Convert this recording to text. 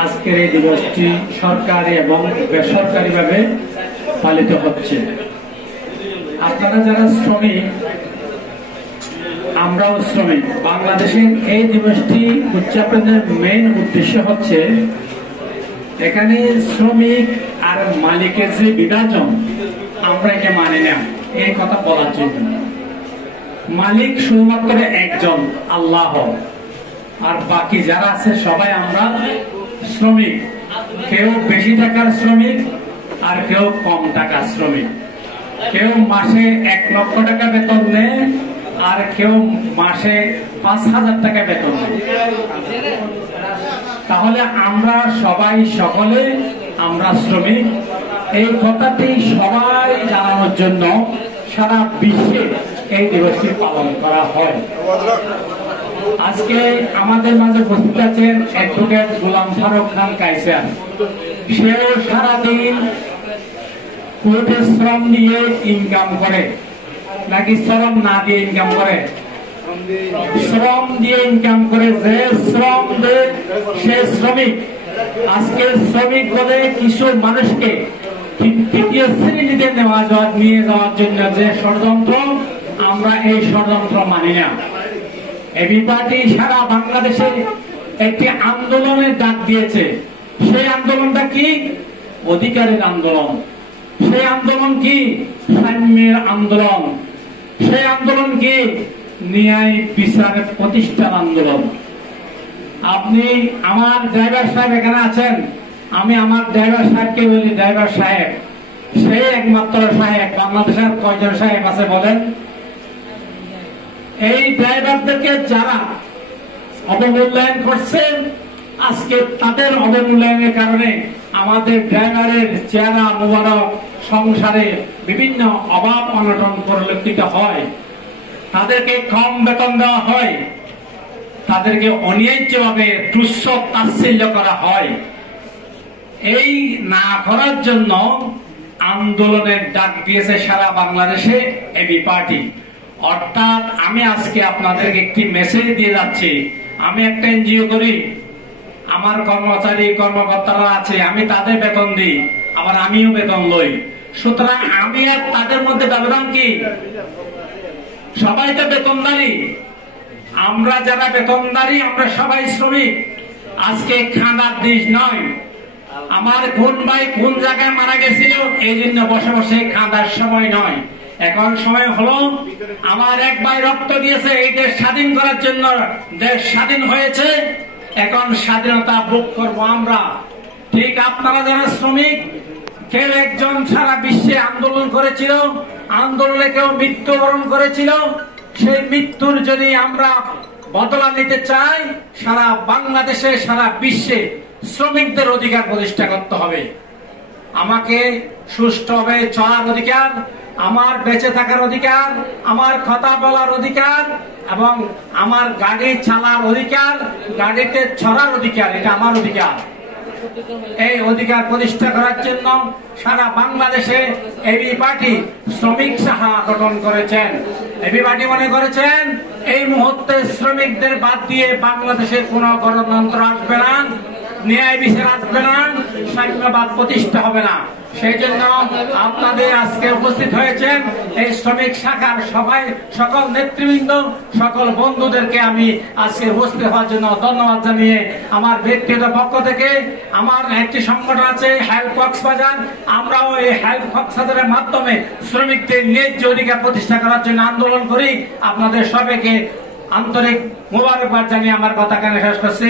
আজকের এই দিবসটি সরকারি এবং বেসরকারিভাবে পালিত হচ্ছে। আপনারা যারা শ্রমিক, আমরাও শ্রমিক, বাংলাদেশের এই দিবসটি উদযাপনের মেইন উদ্দেশ্য হচ্ছে এখানে শ্রমিক আর মালিকের যে বিভাজন আমরা একে মানি না, এই কথা বলার জন্য। মালিক শুধুমাত্র একজন, আল্লাহ, আর বাকি যারা আছে সবাই আমরা শ্রমিক। কেউ বেশি টাকার শ্রমিক আর কেউ কম টাকার শ্রমিক। কেউ মাসে 1 লক্ষ টাকা বেতন নেয় আর কেউ মাসে 5,000 টাকা বেতন নেয়। তাহলে আমরা সবাই সকলে আমরা শ্রমিক, এই কথাটি সবাই জানানোর জন্য সারা বিশ্বে এই দিবসটি পালন করা হয়। আজকে আমাদের মাঝে উপস্থিত আছেন অ্যাডভোকেট গোলাম ফারুক খান কায়সার। সেও সারাদিন কোর্টে শ্রম দিয়ে ইনকাম করে, নাকি শ্রম না দিয়ে ইনকাম করে? শ্রম দিয়ে ইনকাম করে। যে শ্রম দেয় সে শ্রমিক। আজকে শ্রমিক বলে কিছু মানুষকে তৃতীয় শ্রেণীতে নিয়ে যাওয়ার জন্য যে ষড়যন্ত্র, আমরা এই ষড়যন্ত্র মানি না। এবি পার্টি সারা বাংলাদেশে একটি আন্দোলনের ডাক দিয়েছে। সেই আন্দোলনটা কি? অধিকারের আন্দোলন। সেই আন্দোলন কি? সাম্যের আন্দোলন। সেই আন্দোলন কি? ন্যায় বিচারের প্রতিষ্ঠান আন্দোলন। আপনি আমার ড্রাইভার সাহেব এখানে আছেন, আমি আমার ড্রাইভার সাহেবকে বলি ড্রাইভার সাহেব। সেই একমাত্র সাহেব। বাংলাদেশের কয়জন সাহেব আছে বলেন? এই ড্রাইভারদেরকে যারা অবমূল্যায়ন করছেন, আজকে তাদের অবমূল্যায়নের কারণে আমাদের ড্রাইভারের চেহারা মোবারক সংসারে বিভিন্ন অভাব অনটন পরিলক্ষিত হয়। তাদেরকে কম বেতন দেওয়া হয়, তাদেরকে অন্যায্যভাবে তুচ্ছ তাচ্ছিল্য করা হয়। এই না করার জন্য আন্দোলনের ডাক দিয়েছে সারা বাংলাদেশে এবি পার্টি। অর্থাৎ আমি আজকে আপনাদেরকে একটি মেসেজ দিয়ে যাচ্ছি। আমি একটা এনজিও করি, আমার কর্মচারী কর্মকর্তারা আছে, আমি তাদের বেতন দিই, আবার আমিও বেতন লই। সুতরাং আমি আর তাদের মধ্যে ব্যবধান কি? সবাই তো বেতনদারি। আমরা যারা বেতনদারি আমরা সবাই শ্রমিক। আজকে খানার দিন নয়। আমার কোন ভাই কোন জায়গায় মারা গেছিল, এই জন্য বসে বসে খাঁদার সময় নয়। এখন সময় হলো, আমার এক ভাই রক্ত দিয়েছে এই দেশ স্বাধীন করার জন্য। দেশ স্বাধীন হয়েছে, এখন স্বাধীনতা ভোগ করব আমরা। ঠিক আপনারা যারা শ্রমিক, কেউ একজন সারা বিশ্বে আন্দোলন করেছিল, আন্দোলনে কেউ মৃত্যুবরণ করেছিল। সেই মৃত্যুর যদি আমরা বদলা নিতে চাই, সারা বাংলাদেশে সারা বিশ্বে শ্রমিকদের অধিকার প্রতিষ্ঠা করতে হবে। আমাকে সুষ্ঠুভাবে চলার অধিকার, আমার বেঁচে থাকার অধিকার, আমার কথা বলার অধিকার এবং আমার গাড়ি চালার অধিকার, গাড়িতে চড়ার অধিকার, এটা আমার অধিকার। এই অধিকার প্রতিষ্ঠা করার জন্য সারা বাংলাদেশে এবি পার্টি শ্রমিক শাখা গঠন করেছেন। এবি পার্টি মনে করেছেন এই মুহূর্তে শ্রমিকদের বাদ দিয়ে বাংলাদেশে কোনো গণতন্ত্র আসবে না, ন্যায় বিচার আসবে না, সাম্যবাদ প্রতিষ্ঠা হবে না। সেই জন্য আপনাদের আজকে উপস্থিত হয়েছেন এই শ্রমিক শাখার সবাই, সকল নেতৃবৃন্দ, সকল বন্ধুদেরকে আমি আজকে উপস্থিত হওয়ার জন্য ধন্যবাদ জানিয়ে আমার ব্যক্তিগত পক্ষ থেকে আমার একটি সংগঠন আছে হেল্প কক্সবাজার, আমরাও এই হেল্প কক্সবাজারের মাধ্যমে শ্রমিকদের ন্যায্য অধিকার প্রতিষ্ঠা করার জন্য আন্দোলন করি। আপনাদের সবাইকে আন্তরিক মোবারকবাদ জানিয়ে আমার কথা এখানে শেষ করছি।